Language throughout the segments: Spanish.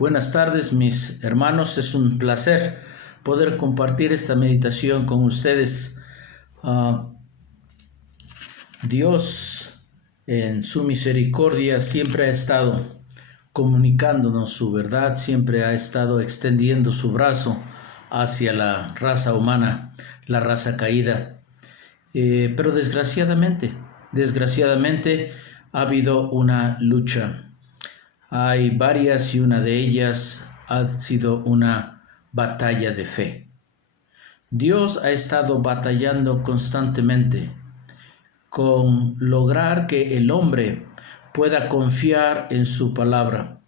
Buenas tardes, mis hermanos. Es un placer poder compartir esta meditación con ustedes. Dios, en su misericordia, siempre ha estado comunicándonos su verdad, siempre ha estado extendiendo su brazo hacia la raza humana, la raza caída. Pero desgraciadamente ha habido una lucha. Hay varias y una de ellas ha sido una batalla de fe. Dios ha estado batallando constantemente con lograr que el hombre pueda confiar en su palabra.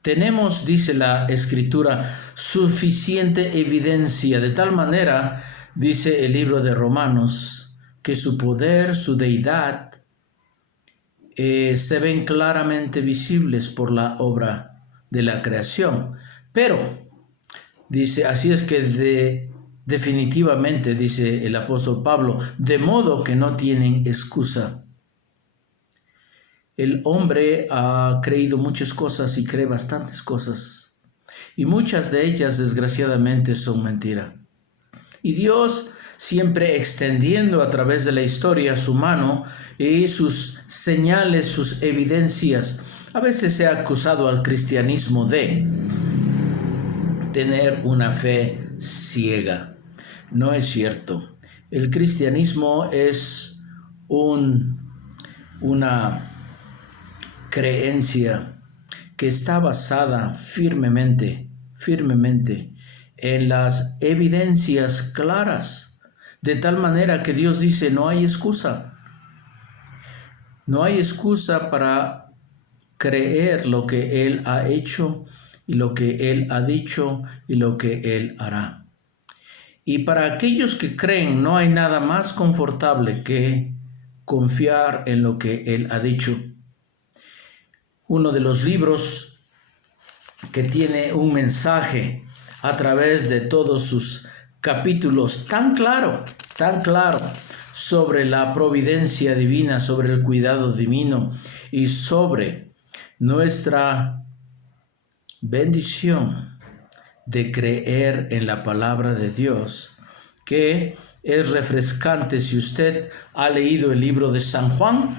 Tenemos, dice la Escritura, suficiente evidencia, de tal manera, dice el libro de Romanos, que su poder, su deidad, se ven claramente visibles por la obra de la creación. Pero, dice, así es que definitivamente, dice el apóstol Pablo, de modo que no tienen excusa. El hombre ha creído muchas cosas y cree bastantes cosas, y muchas de ellas desgraciadamente son mentira. Y Dios, siempre extendiendo a través de la historia su mano y sus señales, sus evidencias, a veces se ha acusado al cristianismo de tener una fe ciega. No es cierto. El cristianismo es una creencia que está basada firmemente en las evidencias claras, de tal manera que Dios dice, no hay excusa. No hay excusa para creer lo que Él ha hecho y lo que Él ha dicho y lo que Él hará. Y para aquellos que creen, no hay nada más confortable que confiar en lo que Él ha dicho. Uno de los libros que tiene un mensaje a través de todos sus capítulos tan claro sobre la providencia divina, sobre el cuidado divino y sobre nuestra bendición de creer en la palabra de Dios, que es refrescante. Si usted ha leído el libro de San Juan,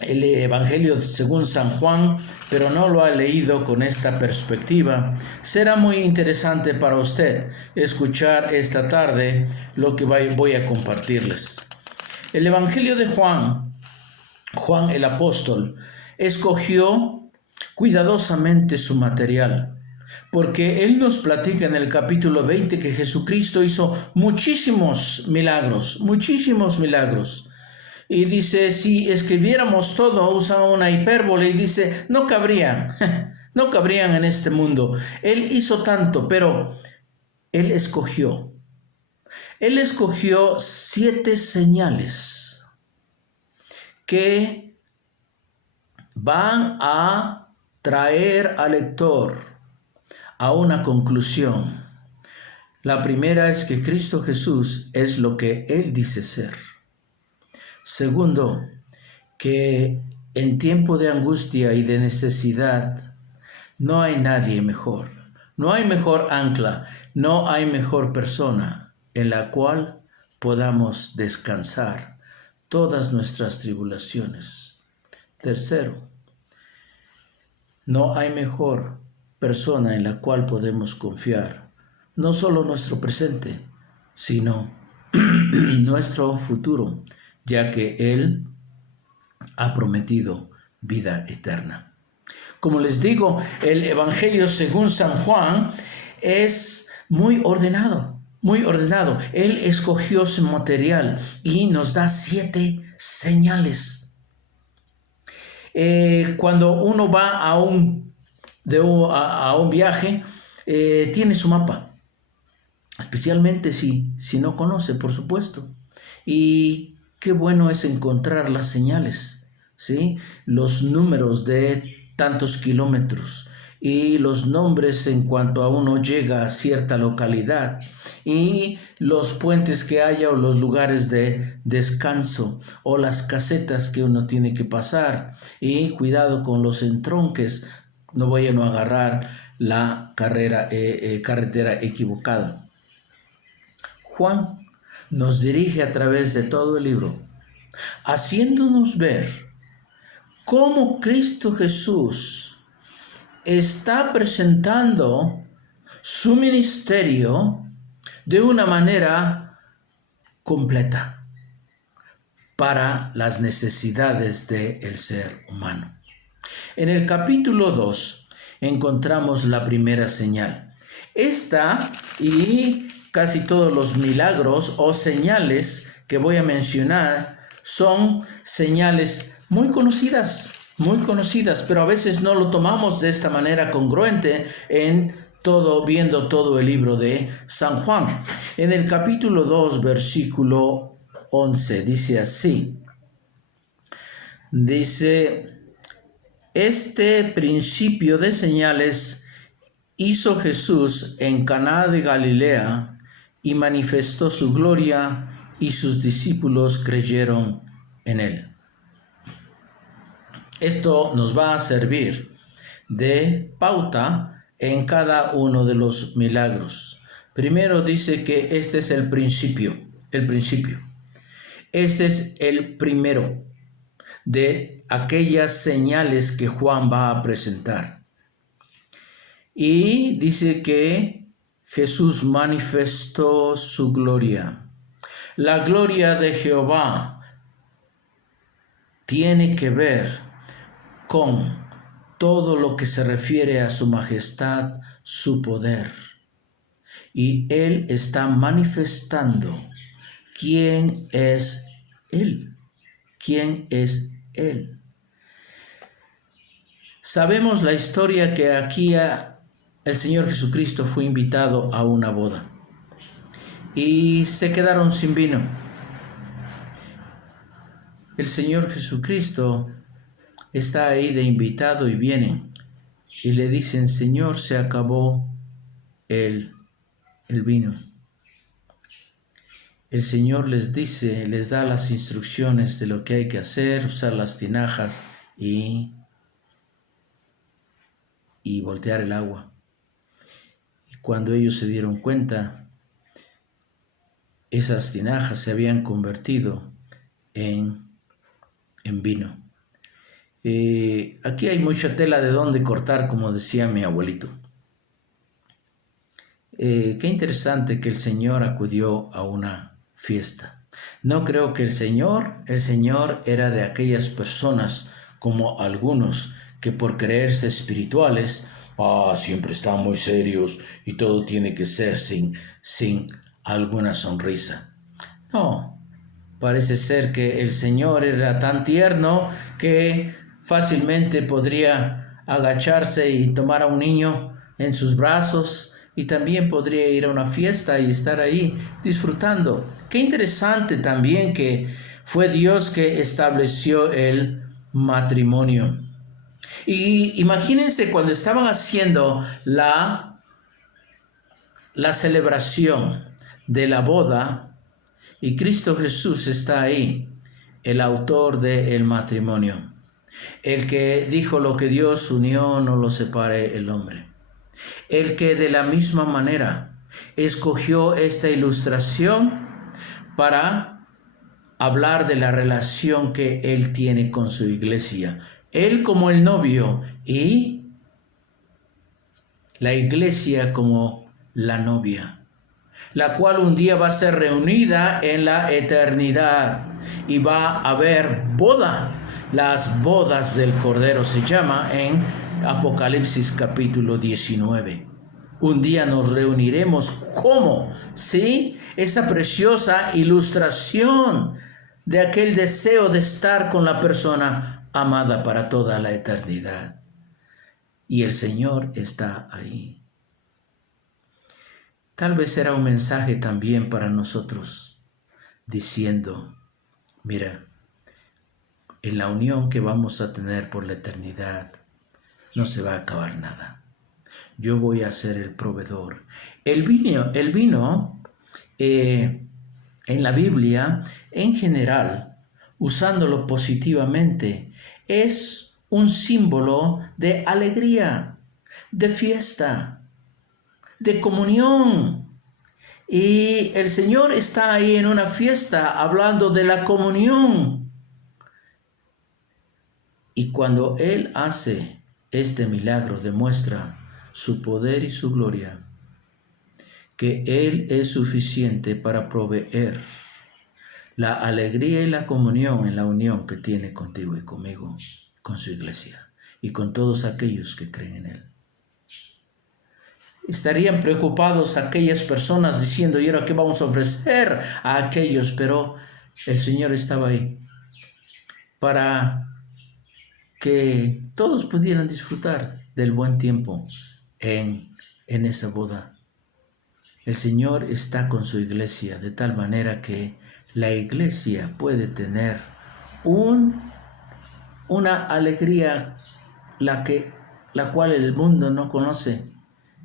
el Evangelio según San Juan, pero no lo ha leído con esta perspectiva, será muy interesante para usted escuchar esta tarde lo que voy a compartirles. El Evangelio de Juan el apóstol, escogió cuidadosamente su material, porque él nos platica en el capítulo 20 que Jesucristo hizo muchísimos milagros. Y dice, si escribiéramos todo, usa una hipérbole y dice, no cabrían en este mundo. Él hizo tanto, pero Él escogió 7 señales que van a traer al lector a una conclusión. La primera es que Cristo Jesús es lo que Él dice ser. Segundo, que en tiempo de angustia y de necesidad no hay nadie mejor. No hay mejor ancla, no hay mejor persona en la cual podamos descansar todas nuestras tribulaciones. Tercero, no hay mejor persona en la cual podemos confiar, no solo nuestro presente, sino nuestro futuro, ya que Él ha prometido vida eterna. Como les digo, el Evangelio según San Juan es muy ordenado. Él escogió su material y nos da 7 señales. Cuando uno va a un viaje, tiene su mapa, especialmente si no conoce, por supuesto. Y qué bueno es encontrar las señales, ¿sí? Los números de tantos kilómetros y los nombres en cuanto a uno llega a cierta localidad y los puentes que haya o los lugares de descanso o las casetas que uno tiene que pasar, y cuidado con los entronques no vayan a agarrar la carretera equivocada. Juan nos dirige a través de todo el libro, haciéndonos ver cómo Cristo Jesús está presentando su ministerio de una manera completa para las necesidades del ser humano. En el capítulo 2 encontramos la primera señal. Esta y casi todos los milagros o señales que voy a mencionar son señales muy conocidas, pero a veces no lo tomamos de esta manera congruente viendo todo el libro de San Juan. En el capítulo 2, versículo 11, dice así. Dice: este principio de señales hizo Jesús en Caná de Galilea y manifestó su gloria, y sus discípulos creyeron en él. Esto nos va a servir de pauta en cada uno de los milagros. Primero dice que este es el principio. Este es el primero de aquellas señales que Juan va a presentar. Y dice que Jesús manifestó su gloria. La gloria de Jehová tiene que ver con todo lo que se refiere a su majestad, su poder. Y Él está manifestando quién es Él. ¿Quién es Él? Sabemos la historia que aquí el Señor Jesucristo fue invitado a una boda y se quedaron sin vino. El Señor Jesucristo está ahí de invitado y vienen y le dicen: Señor, se acabó el vino. El Señor les da las instrucciones de lo que hay que hacer, usar las tinajas y voltear el agua. Y cuando ellos se dieron cuenta, esas tinajas se habían convertido en vino. Aquí hay mucha tela de dónde cortar, como decía mi abuelito. Qué interesante que el Señor acudió a una fiesta. No creo que el Señor era de aquellas personas como algunos que por creerse espirituales, siempre están muy serios y todo tiene que ser sin alguna sonrisa. No, parece ser que el Señor era tan tierno que fácilmente podría agacharse y tomar a un niño en sus brazos, y también podría ir a una fiesta y estar ahí disfrutando. Qué interesante también que fue Dios que estableció el matrimonio. Y imagínense cuando estaban haciendo la celebración de la boda y Cristo Jesús está ahí, el autor del matrimonio, el que dijo: lo que Dios unió no lo separe el hombre, el que de la misma manera escogió esta ilustración para hablar de la relación que Él tiene con su iglesia, Él como el novio y la iglesia como la novia, la cual un día va a ser reunida en la eternidad y va a haber boda. Las bodas del Cordero se llama en Apocalipsis capítulo 19. Un día nos reuniremos. ¿Cómo? ¿Sí? Esa preciosa ilustración de aquel deseo de estar con la persona amada para toda la eternidad. Y el Señor está ahí. Tal vez era un mensaje también para nosotros, diciendo: mira, en la unión que vamos a tener por la eternidad no se va a acabar nada. Yo voy a ser el proveedor. El vino en la Biblia, en general, usándolo positivamente, es un símbolo de alegría. de fiesta, de comunión. Y el Señor está ahí en una fiesta hablando de la comunión. Y cuando Él hace este milagro, demuestra su poder y su gloria, que Él es suficiente para proveer la alegría y la comunión en la unión que tiene contigo y conmigo, con su iglesia y con todos aquellos que creen en Él. Estarían preocupados aquellas personas diciendo, ¿y ahora qué vamos a ofrecer a aquellos? Pero el Señor estaba ahí para que todos pudieran disfrutar del buen tiempo en esa boda. El Señor está con su iglesia de tal manera que la iglesia puede tener una alegría la cual el mundo no conoce,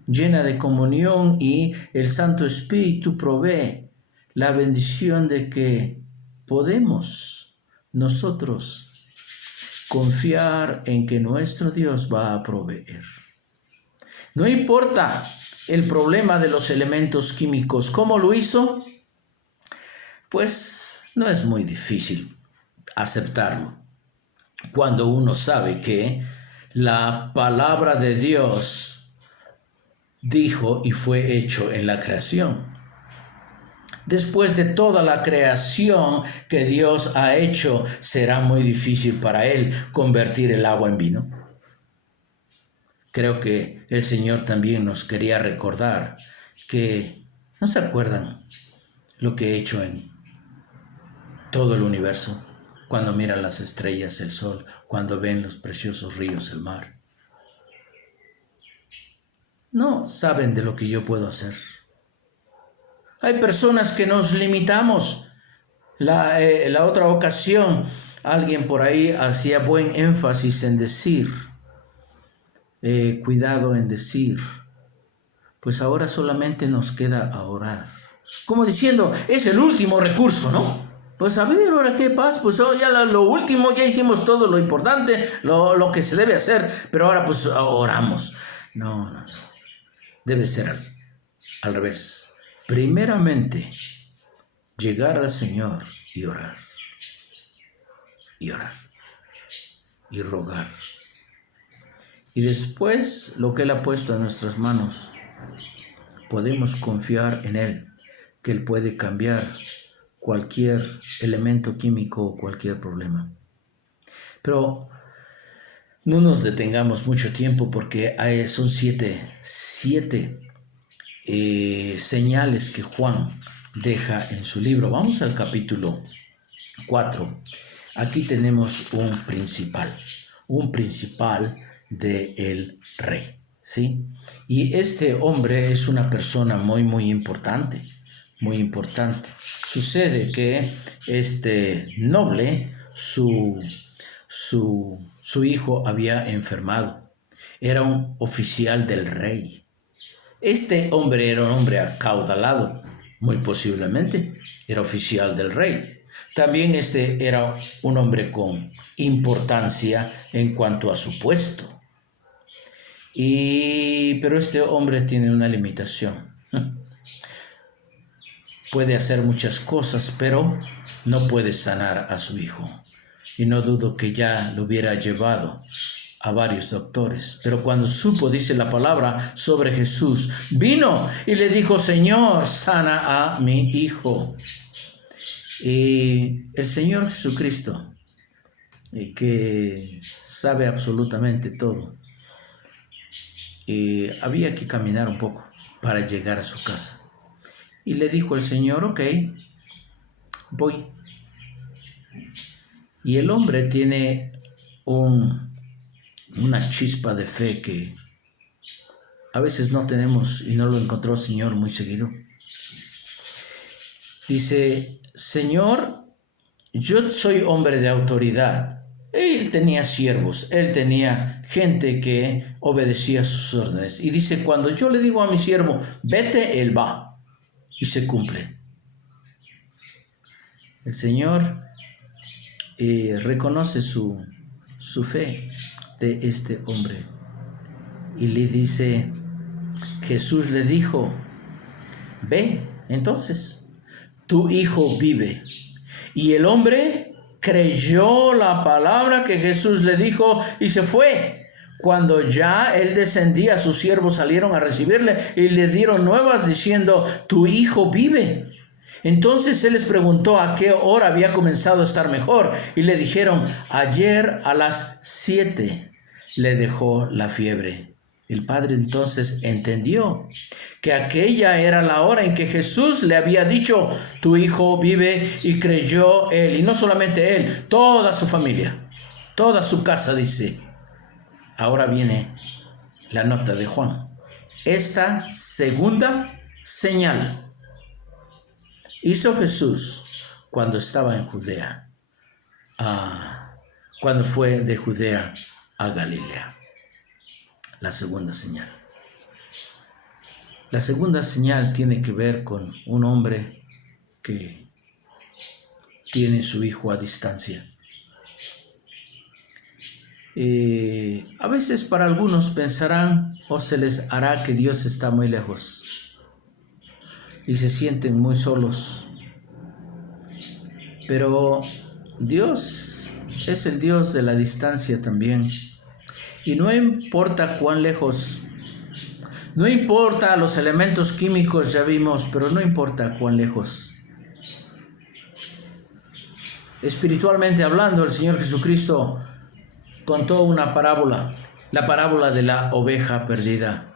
llena de comunión, y el Santo Espíritu provee la bendición de que podemos nosotros confiar en que nuestro Dios va a proveer. No importa el problema de los elementos químicos. ¿Cómo lo hizo? Pues no es muy difícil aceptarlo. Cuando uno sabe que la palabra de Dios dijo y fue hecho en la creación. Después de toda la creación que Dios ha hecho, será muy difícil para Él convertir el agua en vino. Creo que el Señor también nos quería recordar que, ¿no se acuerdan lo que he hecho en todo el universo? Cuando miran las estrellas, el sol, cuando ven los preciosos ríos, el mar. No saben de lo que yo puedo hacer. Hay personas que nos limitamos. La otra ocasión, alguien por ahí hacía buen énfasis en decir, cuidado en decir, pues ahora solamente nos queda orar. Como diciendo, es el último recurso, ¿no? Pues a ver, ahora qué pasa, pues ya lo último, ya hicimos todo lo importante, lo que se debe hacer, pero ahora pues oramos. No. Debe ser al revés. Primeramente, llegar al Señor y orar. Y orar. Y rogar. Y después, lo que Él ha puesto en nuestras manos, podemos confiar en Él, que Él puede cambiar cualquier elemento químico o cualquier problema. Pero no nos detengamos mucho tiempo porque son siete señales que Juan deja en su libro. Vamos al capítulo 4. Aquí tenemos un principal del rey, ¿sí? Y este hombre es una persona muy importante, muy importante. Sucede que este noble, su hijo había enfermado. Era un oficial del rey. Este hombre era un hombre acaudalado, muy posiblemente, era oficial del rey. También este era un hombre con importancia en cuanto a su puesto. Pero este hombre tiene una limitación. Puede hacer muchas cosas, pero no puede sanar a su hijo. Y no dudo que ya lo hubiera llevado a varios doctores. Pero cuando supo, dice la palabra, sobre Jesús, vino y le dijo, Señor, sana a mi hijo. Y el Señor Jesucristo, que sabe absolutamente todo, había que caminar un poco para llegar a su casa. Y le dijo el Señor, ok, voy. Y el hombre tiene una chispa de fe que a veces no tenemos, y no lo encontró el Señor muy seguido. Dice, Señor, yo soy hombre de autoridad. Él tenía siervos, él tenía gente que obedecía sus órdenes. Y dice, cuando yo le digo a mi siervo, vete, él va. Y se cumple. El Señor reconoce su fe de este hombre. Y le dice, Jesús le dijo, ve, entonces, tu hijo vive. Y el hombre creyó la palabra que Jesús le dijo y se fue. Cuando ya él descendía, sus siervos salieron a recibirle y le dieron nuevas diciendo, tu hijo vive. Entonces él les preguntó a qué hora había comenzado a estar mejor y le dijeron, ayer a las 7 le dejó la fiebre. El padre entonces entendió que aquella era la hora en que Jesús le había dicho, tu hijo vive, y creyó él, y no solamente él, toda su familia, toda su casa, dice. Ahora viene la nota de Juan. Esta segunda señal hizo Jesús cuando estaba en Judea, cuando fue de Judea a Galilea. La segunda señal. La segunda señal tiene que ver con un hombre que tiene su hijo a distancia. A veces para algunos pensarán o se les hará que Dios está muy lejos y se sienten muy solos. Pero Dios es el Dios de la distancia también. Y no importa cuán lejos, no importa los elementos químicos, ya vimos, pero no importa cuán lejos. Espiritualmente hablando, el Señor Jesucristo contó una parábola, la parábola de la oveja perdida.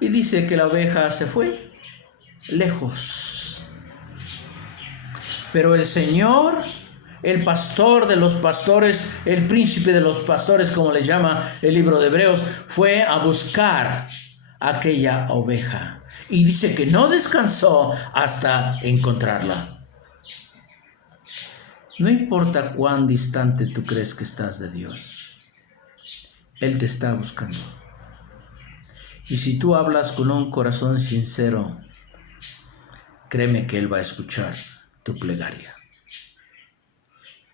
Y dice que la oveja se fue lejos. Pero el Señor, el pastor de los pastores, el príncipe de los pastores, como le llama el libro de Hebreos, fue a buscar aquella oveja. Y dice que no descansó hasta encontrarla. No importa cuán distante tú crees que estás de Dios, Él te está buscando. Y si tú hablas con un corazón sincero, créeme que Él va a escuchar tu plegaria.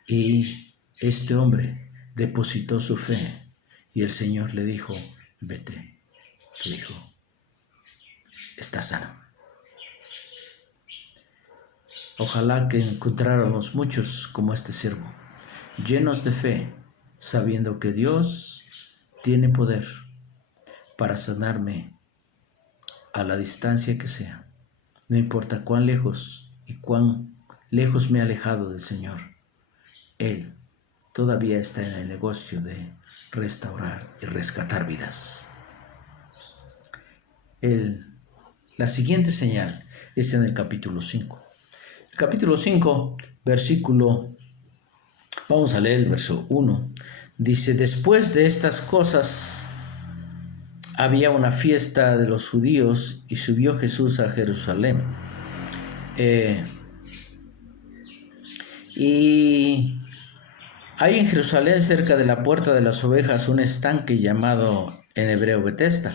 Y este hombre depositó su fe y el Señor le dijo, vete, tu hijo está sano. Ojalá que encontráramos muchos como este siervo, llenos de fe, sabiendo que Dios tiene poder para sanarme a la distancia que sea. No importa cuán lejos y cuán lejos me he alejado del Señor. Él todavía está en el negocio de restaurar y rescatar vidas. La siguiente señal es en el capítulo 5. El capítulo 5, vamos a leer el verso 1. Dice, después de estas cosas había una fiesta de los judíos y subió Jesús a Jerusalén. Y hay en Jerusalén, cerca de la puerta de las ovejas, un estanque llamado en hebreo Betesda,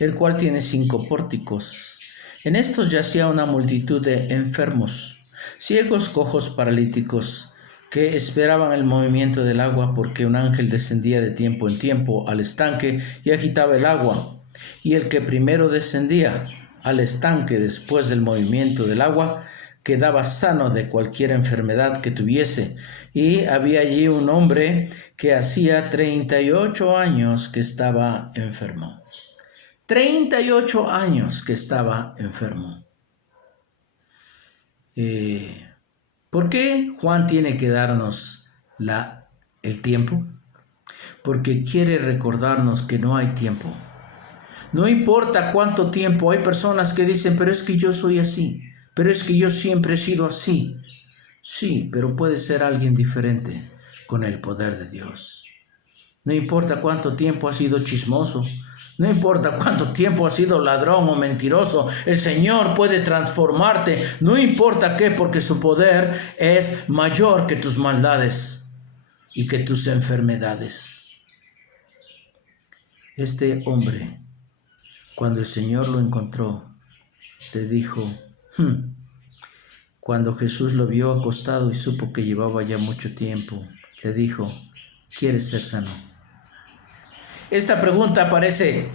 el cual tiene 5 pórticos. En estos yacía una multitud de enfermos, ciegos, cojos, paralíticos, que esperaban el movimiento del agua, porque un ángel descendía de tiempo en tiempo al estanque y agitaba el agua. Y el que primero descendía al estanque después del movimiento del agua, quedaba sano de cualquier enfermedad que tuviese. Y había allí un hombre que hacía 38 años que estaba enfermo. 38 años que estaba enfermo. ¿Por qué Juan tiene que darnos el tiempo? Porque quiere recordarnos que no hay tiempo. No importa cuánto tiempo. Hay personas que dicen, pero es que yo soy así, pero es que yo siempre he sido así. Sí, pero puede ser alguien diferente con el poder de Dios. No importa cuánto tiempo has sido chismoso, no importa cuánto tiempo has sido ladrón o mentiroso, el Señor puede transformarte, no importa qué, porque su poder es mayor que tus maldades y que tus enfermedades. Este hombre, cuando el Señor lo encontró, le dijo, cuando Jesús lo vio acostado y supo que llevaba ya mucho tiempo, le dijo, ¿quieres ser sano? esta pregunta parece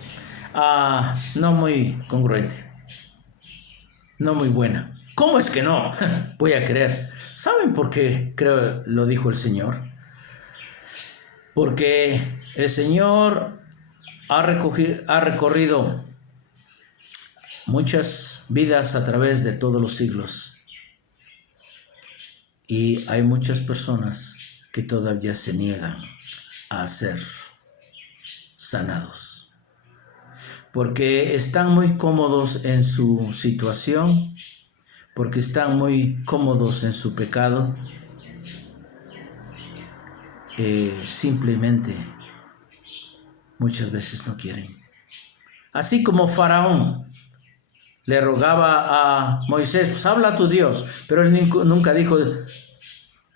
no muy congruente, no muy buena. ¿Cómo es que no voy a creer? ¿Saben por qué creo lo dijo el Señor? Porque el Señor ha recorrido muchas vidas a través de todos los siglos. Y hay muchas personas que todavía se niegan a ser sanados. Porque están muy cómodos en su situación, porque están muy cómodos en su pecado. Simplemente muchas veces no quieren. Así como Faraón le rogaba a Moisés, pues habla a tu Dios, pero él nunca dijo,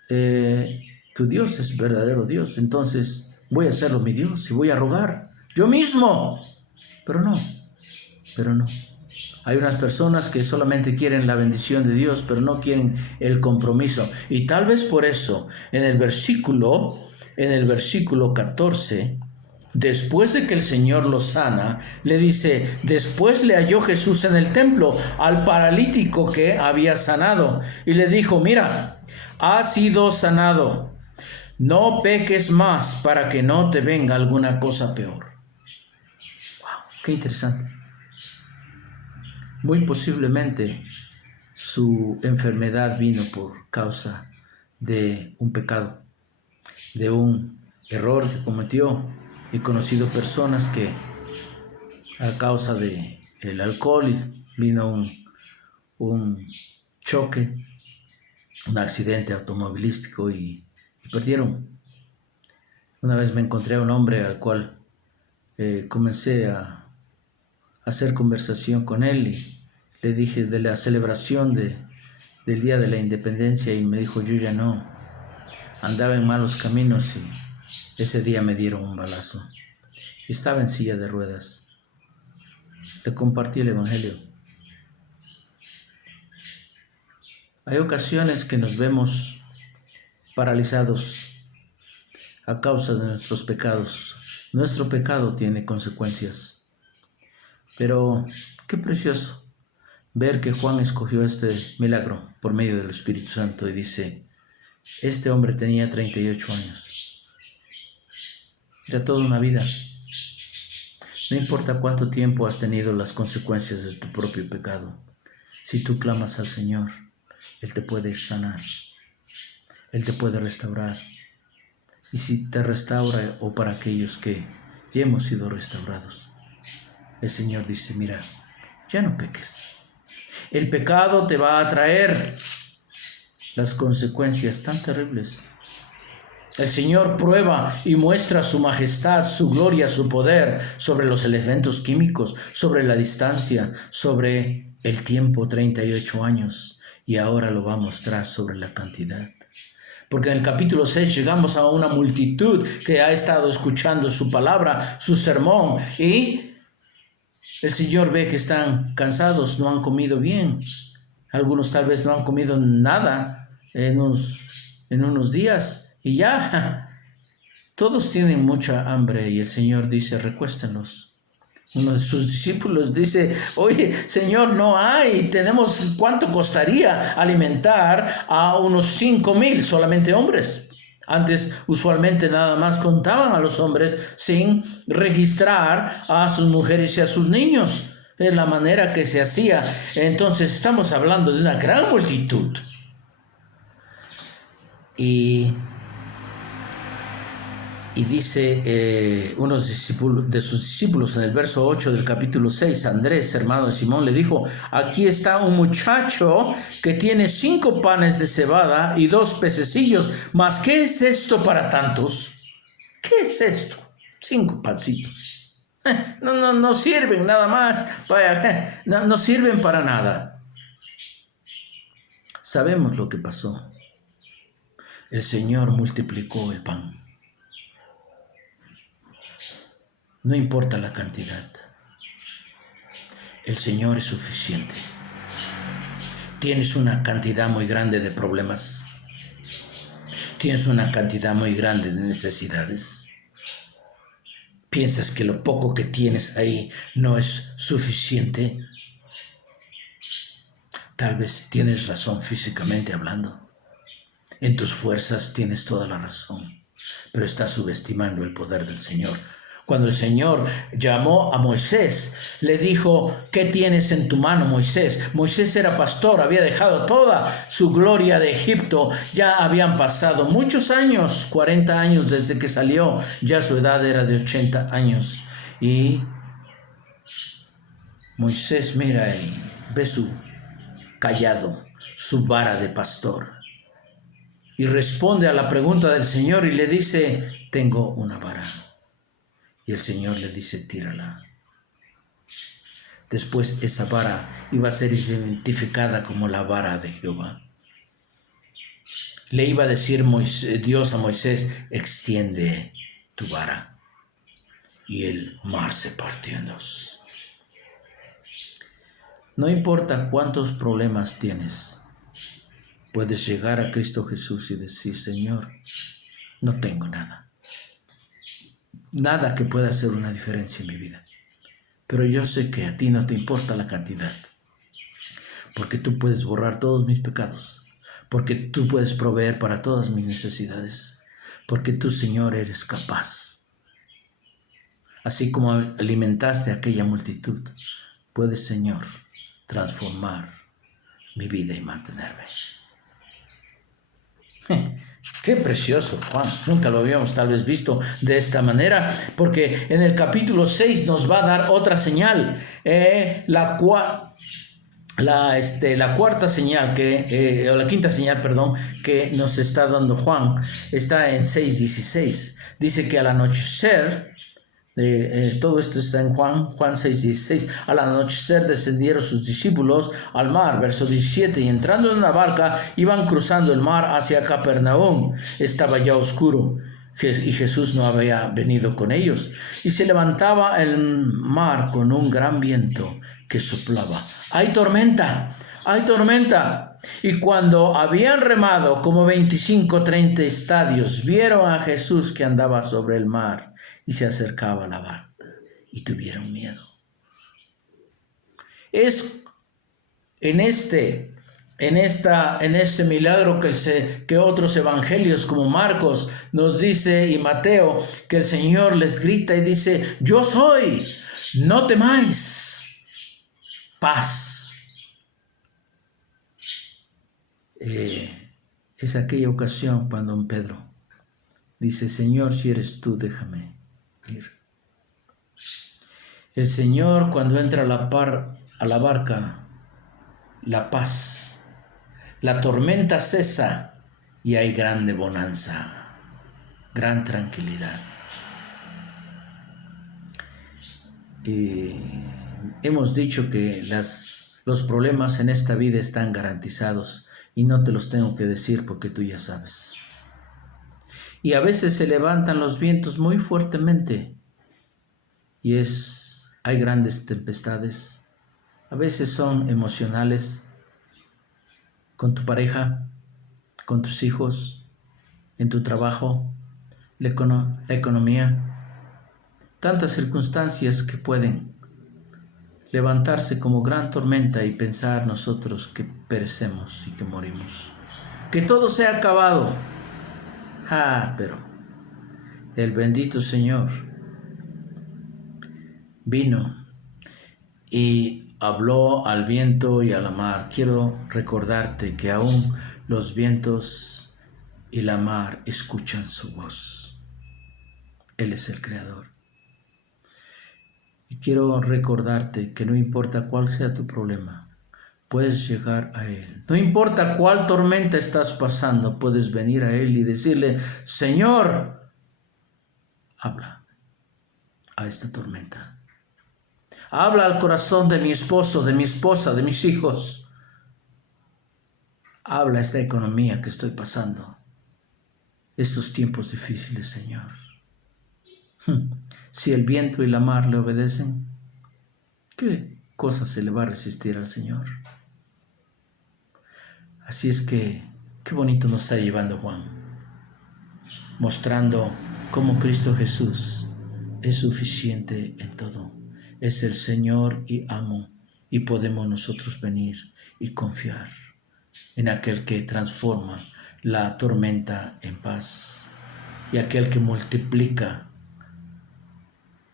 tu Dios es verdadero Dios, entonces voy a hacerlo mi Dios y voy a rogar yo mismo. Pero no. Hay unas personas que solamente quieren la bendición de Dios, pero no quieren el compromiso. Y tal vez por eso, en el versículo 14, después de que el Señor lo sana, le dice, después le halló Jesús en el templo al paralítico que había sanado y le dijo, mira, has sido sanado, no peques más para que no te venga alguna cosa peor. Wow, qué interesante. Muy posiblemente su enfermedad vino por causa de un pecado, de un error que cometió. He conocido personas que a causa de el alcohol vino un choque, un accidente automovilístico y perdieron. Una vez me encontré a un hombre al cual comencé a hacer conversación con él y le dije de la celebración del Día de la Independencia y me dijo, yo ya no, andaba en malos caminos y ese día me dieron un balazo. Estaba en silla de ruedas. Le compartí el Evangelio. Hay ocasiones que nos vemos paralizados a causa de nuestros pecados. Nuestro pecado tiene consecuencias. Pero qué precioso ver que Juan escogió este milagro por medio del Espíritu Santo y dice, este hombre tenía 38 años. Era toda una vida. No importa cuánto tiempo has tenido las consecuencias de tu propio pecado. Si tú clamas al Señor, Él te puede sanar. Él te puede restaurar. Y si te restaura, o para aquellos que ya hemos sido restaurados, el Señor dice, mira, ya no peques. El pecado te va a traer las consecuencias tan terribles. El Señor prueba y muestra su majestad, su gloria, su poder sobre los elementos químicos, sobre la distancia, sobre el tiempo, 38 años. Y ahora lo va a mostrar sobre la cantidad. Porque en el capítulo 6 llegamos a una multitud que ha estado escuchando su palabra, su sermón. Y el Señor ve que están cansados, no han comido bien. Algunos tal vez no han comido nada en unos días. Y ya, todos tienen mucha hambre y el Señor dice, recuéstenlos. Uno de sus discípulos dice, oye, Señor, no hay, ¿cuánto costaría alimentar a unos 5,000 solamente hombres? Antes usualmente nada más contaban a los hombres sin registrar a sus mujeres y a sus niños. Es la manera que se hacía. Entonces estamos hablando de una gran multitud. Y dice uno de sus discípulos en el verso 8 del capítulo 6, Andrés, hermano de Simón, le dijo, aquí está un muchacho que tiene 5 panes de cebada y 2 pececillos, mas ¿qué es esto para tantos? ¿Qué es esto? 5 pancitos. No sirven nada más, vaya, no sirven para nada. Sabemos lo que pasó. El Señor multiplicó el pan. No importa la cantidad. El Señor es suficiente. Tienes una cantidad muy grande de problemas. Tienes una cantidad muy grande de necesidades. ¿Piensas que lo poco que tienes ahí no es suficiente? Tal vez tienes razón físicamente hablando. En tus fuerzas tienes toda la razón, pero estás subestimando el poder del Señor. Cuando el Señor llamó a Moisés, le dijo, ¿qué tienes en tu mano, Moisés? Moisés era pastor, había dejado toda su gloria de Egipto. Ya habían pasado muchos años, 40 años desde que salió. Ya su edad era de 80 años. Y Moisés mira y ve su callado, su vara de pastor. Y responde a la pregunta del Señor y le dice, tengo una vara. Y el Señor le dice, tírala. Después esa vara iba a ser identificada como la vara de Jehová. Le iba a decir Dios a Moisés, extiende tu vara. Y el mar se partió en dos. No importa cuántos problemas tienes, puedes llegar a Cristo Jesús y decir, Señor, no tengo nada. Nada que pueda hacer una diferencia en mi vida. Pero yo sé que a ti no te importa la cantidad. Porque tú puedes borrar todos mis pecados. Porque tú puedes proveer para todas mis necesidades. Porque tú, Señor, eres capaz. Así como alimentaste a aquella multitud, puedes, Señor, transformar mi vida y mantenerme. Qué precioso, Juan. Nunca lo habíamos tal vez visto de esta manera, porque en el capítulo 6 nos va a dar otra señal, la cuarta señal o la quinta señal, perdón, que nos está dando Juan, está en 6:16. Dice que al anochecer, todo esto está en Juan 6:16. Al anochecer descendieron sus discípulos al mar, verso 17, y entrando en una barca iban cruzando el mar hacia Capernaum. Estaba ya oscuro y Jesús no había venido con ellos. Y se levantaba el mar con un gran viento que soplaba. ¡Hay tormenta! ¡Hay tormenta! Y cuando habían remado como 25-30 estadios, vieron a Jesús que andaba sobre el mar y se acercaba a la barca y tuvieron miedo. Es en este milagro que otros evangelios como Marcos nos dice y Mateo, que el Señor les grita y dice, yo soy, no temáis, paz. Es aquella ocasión cuando Pedro dice, Señor, si eres tú, déjame ir. El Señor, cuando entra a la barca, la paz, la tormenta cesa y hay grande bonanza, gran tranquilidad. Hemos dicho que los problemas en esta vida están garantizados y no te los tengo que decir porque tú ya sabes. Y a veces se levantan los vientos muy fuertemente y hay grandes tempestades. A veces son emocionales con tu pareja, con tus hijos, en tu trabajo, la economía. Tantas circunstancias que pueden levantarse como gran tormenta y pensar nosotros que perecemos y que morimos. Que todo se ha acabado. Pero el bendito Señor vino y habló al viento y a la mar. Quiero recordarte que aún los vientos y la mar escuchan su voz. Él es el Creador. Y quiero recordarte que no importa cuál sea tu problema, puedes llegar a Él. No importa cuál tormenta estás pasando, puedes venir a Él y decirle, Señor, habla a esta tormenta. Habla al corazón de mi esposo, de mi esposa, de mis hijos. Habla a esta economía que estoy pasando. Estos tiempos difíciles, Señor. Si el viento y la mar le obedecen, ¿qué cosa se le va a resistir al Señor? Así es que, qué bonito nos está llevando Juan, mostrando cómo Cristo Jesús es suficiente en todo. Es el Señor y amo, y podemos nosotros venir y confiar en aquel que transforma la tormenta en paz y aquel que multiplica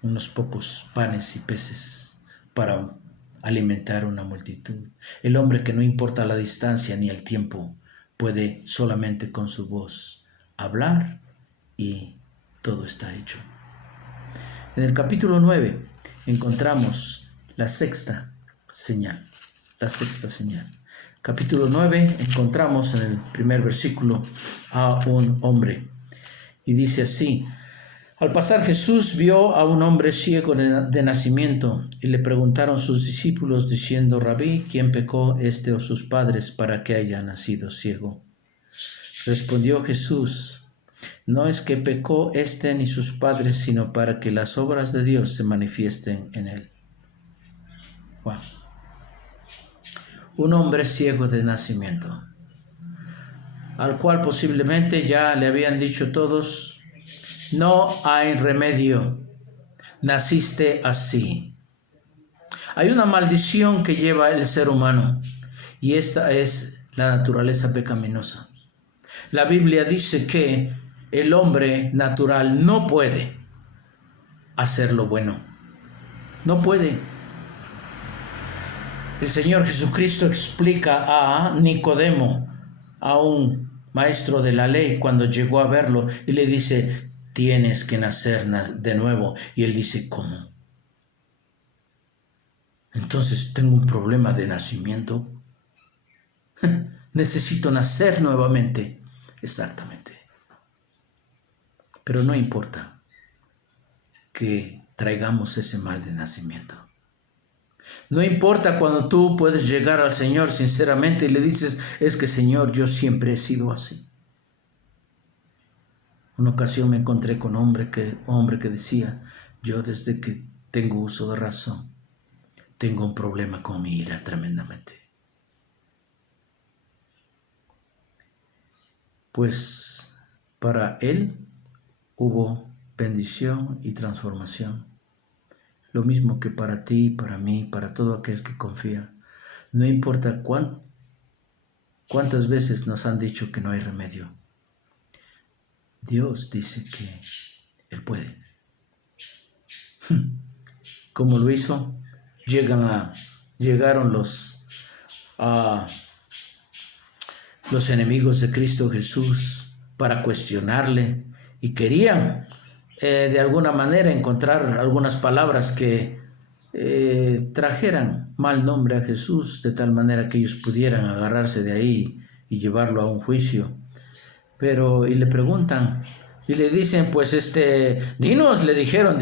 unos pocos panes y peces para alimentar una multitud. El hombre que no importa la distancia ni el tiempo puede solamente con su voz hablar y todo está hecho. En el capítulo 9 encontramos la sexta señal. Capítulo 9 encontramos en el primer versículo a un hombre y dice así: al pasar Jesús vio a un hombre ciego de nacimiento y le preguntaron sus discípulos diciendo: Rabí, ¿quién pecó, este o sus padres, para que haya nacido ciego? Respondió Jesús: no es que pecó este ni sus padres, sino para que las obras de Dios se manifiesten en él. Wow. Un hombre ciego de nacimiento, al cual posiblemente ya le habían dicho todos: no hay remedio, naciste así. Hay una maldición que lleva el ser humano, y esta es la naturaleza pecaminosa. La Biblia dice que el hombre natural no puede hacer lo bueno. No puede. El Señor Jesucristo explica a Nicodemo, a un maestro de la ley, cuando llegó a verlo, y le dice: tienes que nacer de nuevo. Y él dice: ¿cómo? Entonces tengo un problema de nacimiento. Necesito nacer nuevamente. Exactamente. Pero no importa que traigamos ese mal de nacimiento. No importa cuando tú puedes llegar al Señor sinceramente y le dices: es que Señor, yo siempre he sido así. Una ocasión me encontré con un hombre que decía: yo desde que tengo uso de razón, tengo un problema con mi ira tremendamente. Pues para él hubo bendición y transformación. Lo mismo que para ti, para mí, para todo aquel que confía. No importa cuántas veces nos han dicho que no hay remedio. Dios dice que Él puede. ¿Cómo lo hizo? Llegaron los enemigos de Cristo Jesús para cuestionarle y querían de alguna manera encontrar algunas palabras que trajeran mal nombre a Jesús, de tal manera que ellos pudieran agarrarse de ahí y llevarlo a un juicio. Y le preguntan y le dicen: pues dinos, le dijeron,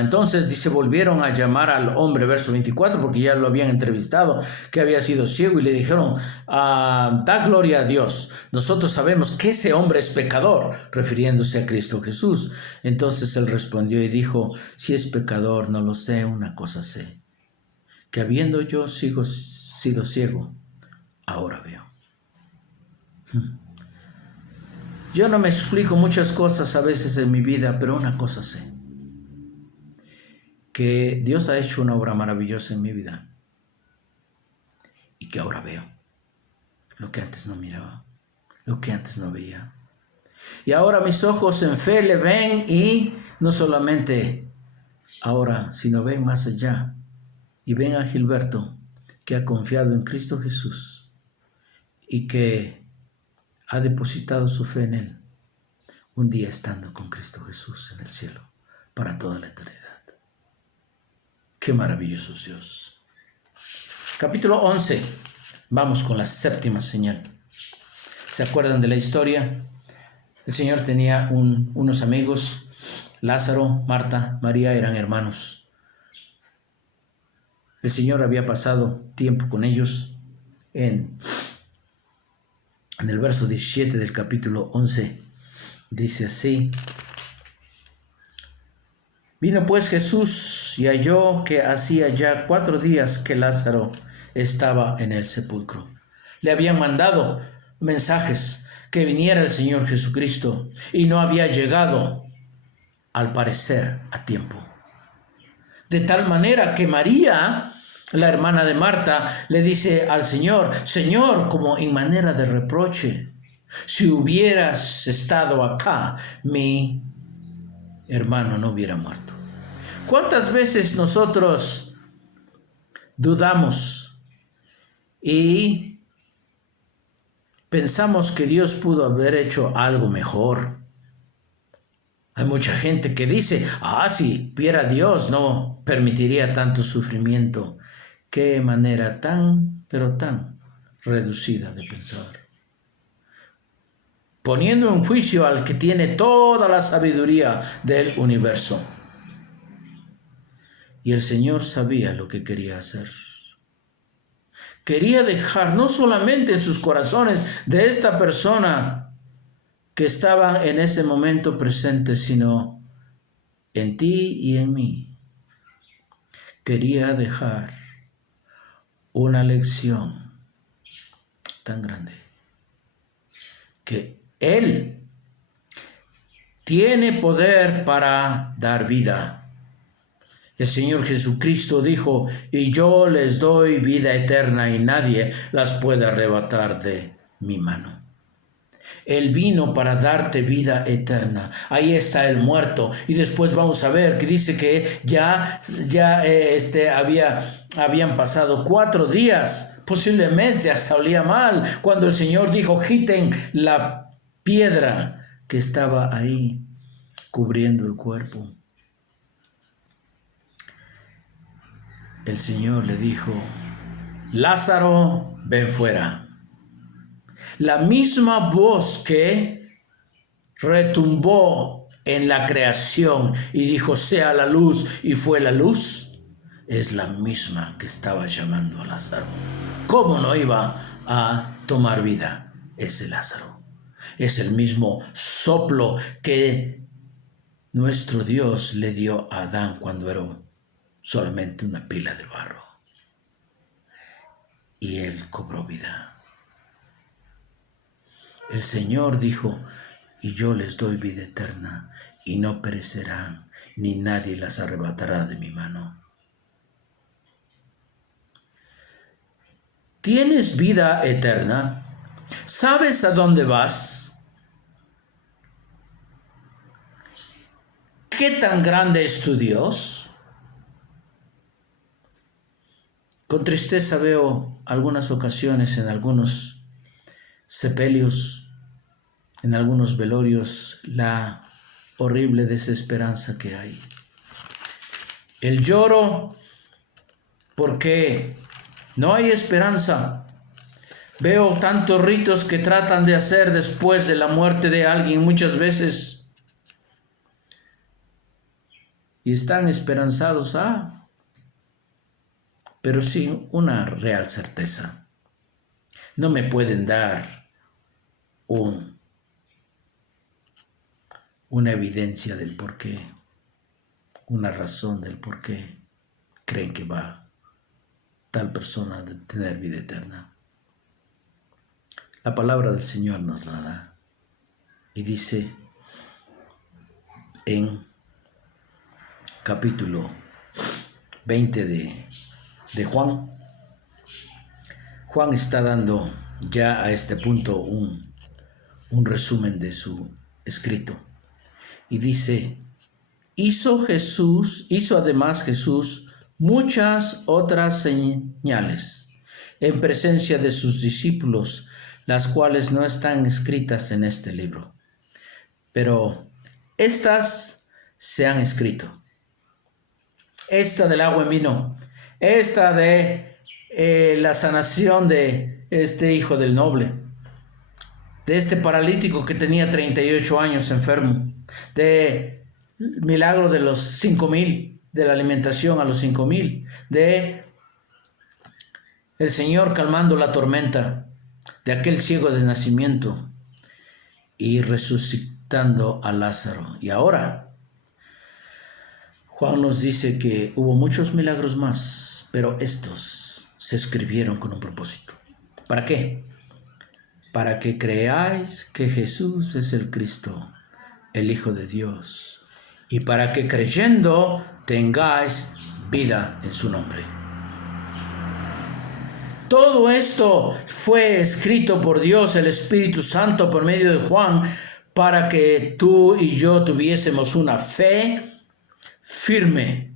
entonces dice: volvieron a llamar al hombre, verso 24, porque ya lo habían entrevistado, que había sido ciego, y le dijeron: da gloria a Dios, nosotros sabemos que ese hombre es pecador, refiriéndose a Cristo Jesús. Entonces él respondió y dijo: si es pecador, no lo sé, una cosa sé, que habiendo yo sido ciego, ahora veo. Yo no me explico muchas cosas a veces en mi vida, pero una cosa sé: que Dios ha hecho una obra maravillosa en mi vida y que ahora veo lo que antes no miraba, lo que antes no veía. Y ahora mis ojos en fe le ven, y no solamente ahora, sino ven más allá y ven a Gilberto, que ha confiado en Cristo Jesús y que ha depositado su fe en Él, un día estando con Cristo Jesús en el cielo para toda la eternidad. ¡Qué maravilloso es Dios! Capítulo 11. Vamos con la séptima señal. ¿Se acuerdan de la historia? El Señor tenía unos amigos, Lázaro, Marta, María, eran hermanos. El Señor había pasado tiempo con ellos. En el verso 17 del capítulo 11 dice así: vino pues Jesús y halló que hacía ya 4 días que Lázaro estaba en el sepulcro. Le habían mandado mensajes que viniera el Señor Jesucristo y no había llegado, al parecer, a tiempo. De tal manera que María, la hermana de Marta, le dice al Señor, Señor, como en manera de reproche, si hubieras estado acá, mi hermano no hubiera muerto. ¿Cuántas veces nosotros dudamos y pensamos que Dios pudo haber hecho algo mejor? Hay mucha gente que dice, si viera Dios no permitiría tanto sufrimiento. Qué manera pero tan reducida de pensar. Poniendo en juicio al que tiene toda la sabiduría del universo. Y el Señor sabía lo que quería hacer. Quería dejar no solamente en sus corazones de esta persona que estaba en ese momento presente, sino en ti y en mí. Quería dejar una lección tan grande, que Él tiene poder para dar vida. El Señor Jesucristo dijo, y yo les doy vida eterna y nadie las puede arrebatar de mi mano. Él vino para darte vida eterna. Ahí está el muerto. Y después vamos a ver que dice que habían pasado 4 días. Posiblemente hasta olía mal. Cuando el Señor dijo, quiten la piedra que estaba ahí cubriendo el cuerpo. El Señor le dijo, Lázaro, ven fuera. La misma voz que retumbó en la creación y dijo, sea la luz, y fue la luz, es la misma que estaba llamando a Lázaro. ¿Cómo no iba a tomar vida ese Lázaro? Es el mismo soplo que nuestro Dios le dio a Adán cuando era solamente una pila de barro. Y él cobró vida. El Señor dijo, y yo les doy vida eterna, y no perecerán, ni nadie las arrebatará de mi mano. ¿Tienes vida eterna? ¿Sabes a dónde vas? ¿Qué tan grande es tu Dios? Con tristeza veo algunas ocasiones en algunos sepelios, en algunos velorios, la horrible desesperanza que hay. El lloro porque no hay esperanza. Veo tantos ritos que tratan de hacer después de la muerte de alguien muchas veces. Y están esperanzados, pero sin una real certeza. No me pueden dar una evidencia del por qué, una razón del por qué creen que va tal persona a tener vida eterna. La palabra del Señor nos la da y dice en capítulo 20 de Juan. Juan está dando ya a este punto un resumen de su escrito. Y dice, hizo además Jesús muchas otras señales en presencia de sus discípulos, las cuales no están escritas en este libro. Pero estas se han escrito. Esta del agua en vino, esta de la sanación de este hijo del noble, de este paralítico que tenía 38 años enfermo, de milagro de los 5,000, de la alimentación a los 5,000, de el Señor calmando la tormenta, de aquel ciego de nacimiento y resucitando a Lázaro. Y ahora Juan nos dice que hubo muchos milagros más, pero estos se escribieron con un propósito. ¿Para qué? para que creáis que Jesús es el Cristo, el Hijo de Dios, y para que creyendo tengáis vida en su nombre. Todo esto fue escrito por Dios, el Espíritu Santo, por medio de Juan, para que tú y yo tuviésemos una fe firme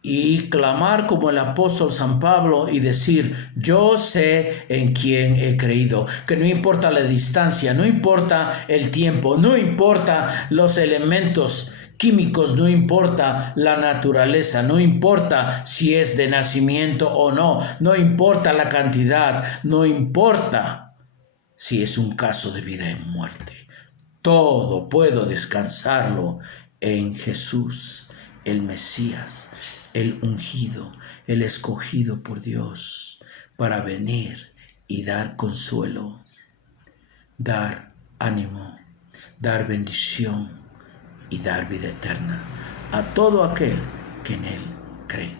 y clamar como el apóstol San Pablo y decir: yo sé en quién he creído, que no importa la distancia, no importa el tiempo, no importa los elementos químicos, no importa la naturaleza, no importa si es de nacimiento o no, no importa la cantidad, no importa si es un caso de vida y muerte. Todo puedo descansarlo en Jesús, el Mesías, el ungido, el escogido por Dios para venir y dar consuelo, dar ánimo, dar bendición y dar vida eterna a todo aquel que en Él cree.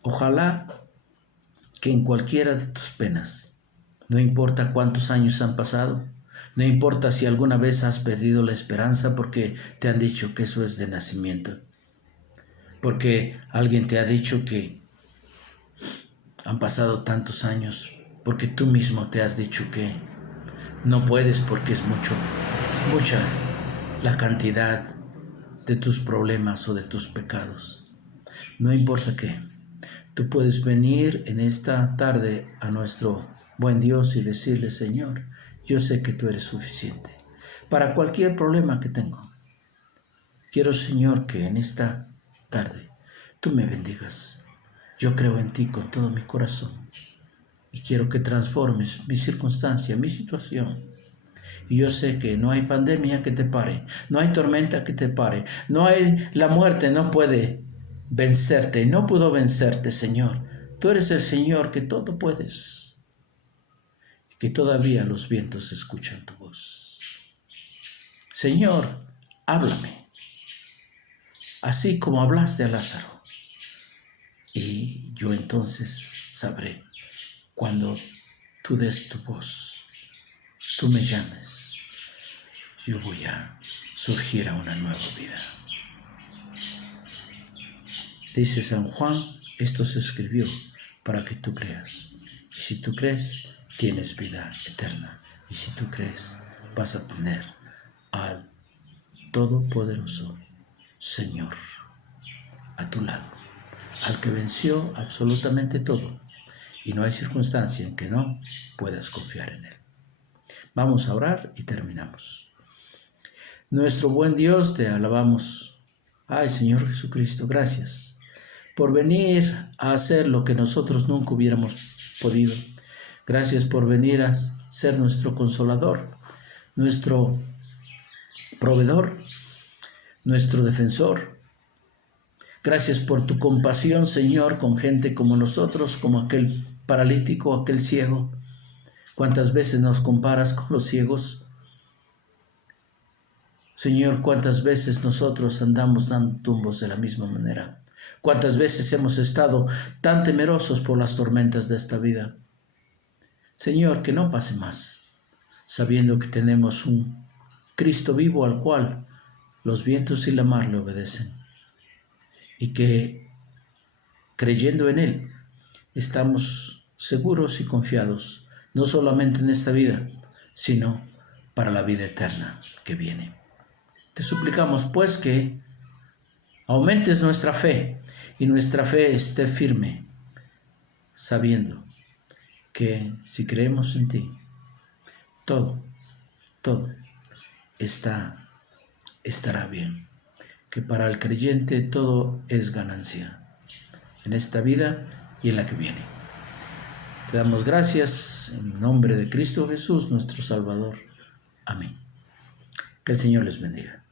Ojalá que en cualquiera de tus penas, no importa cuántos años han pasado, no importa si alguna vez has perdido la esperanza porque te han dicho que eso es de nacimiento, porque alguien te ha dicho que han pasado tantos años, porque tú mismo te has dicho que no puedes porque es mucha la cantidad de tus problemas o de tus pecados. No importa qué, tú puedes venir en esta tarde a nuestro buen Dios y decirle: Señor, yo sé que tú eres suficiente para cualquier problema que tengo. Quiero, Señor, que en esta tarde tú me bendigas. Yo creo en ti con todo mi corazón y quiero que transformes mi circunstancia, mi situación. Y yo sé que no hay pandemia que te pare, no hay tormenta que te pare, la muerte no puede vencerte, no pudo vencerte, Señor. Tú eres el Señor que todo puedes y que todavía los vientos escuchan tu voz. Señor, háblame, así como hablaste a Lázaro. Y yo entonces sabré cuando tú des tu voz, tú me llames, yo voy a surgir a una nueva vida. Dice San Juan, esto se escribió para que tú creas. Y si tú crees, tienes vida eterna. Y si tú crees, vas a tener al Todopoderoso Señor a tu lado, al que venció absolutamente todo. Y no hay circunstancia en que no puedas confiar en Él. Vamos a orar y terminamos. Nuestro buen Dios, te alabamos. Ay, Señor Jesucristo, gracias por venir a hacer lo que nosotros nunca hubiéramos podido. Gracias por venir a ser nuestro consolador, nuestro proveedor, nuestro defensor. Gracias por tu compasión, Señor, con gente como nosotros, como aquel paralítico, aquel ciego. ¿Cuántas veces nos comparas con los ciegos? Señor, ¿cuántas veces nosotros andamos dando tumbos de la misma manera? ¿Cuántas veces hemos estado tan temerosos por las tormentas de esta vida? Señor, que no pase más, sabiendo que tenemos un Cristo vivo al cual los vientos y la mar le obedecen, y que, creyendo en Él, estamos seguros y confiados, no solamente en esta vida, sino para la vida eterna que viene. Te suplicamos, pues, que aumentes nuestra fe y nuestra fe esté firme, sabiendo que si creemos en ti, todo estará bien. Que para el creyente todo es ganancia, en esta vida y en la que viene. Te damos gracias en nombre de Cristo Jesús, nuestro Salvador. Amén. Que el Señor les bendiga.